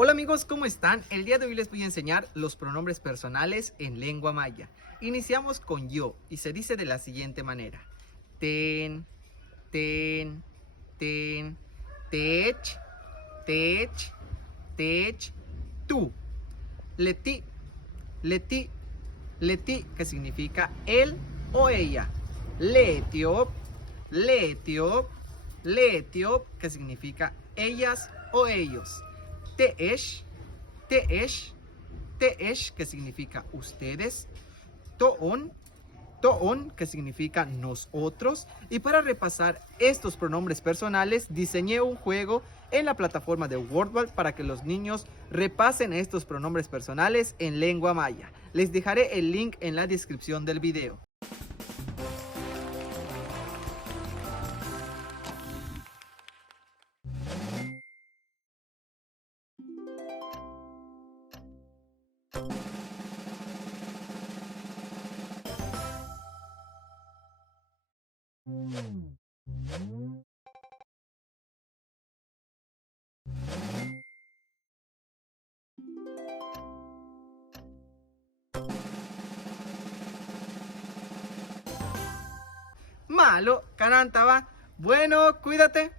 Hola amigos, ¿cómo están? El día de hoy les voy a enseñar los pronombres personales en lengua maya. Iniciamos con yo y se dice de la siguiente manera. Ten, ten, ten, tech, tech, tech, tú. Leti, leti, leti, que significa él o ella. Letiop, letiop, letiop, que significa ellas o ellos. Teesh, Teesh, Teesh, que significa ustedes. Toon, Toon, que significa nosotros. Y para repasar estos pronombres personales, diseñé un juego en la plataforma de Wordwall para que los niños repasen estos pronombres personales en lengua maya. Les dejaré el link en la descripción del video. Malo, Canantaba. Bueno, cuídate.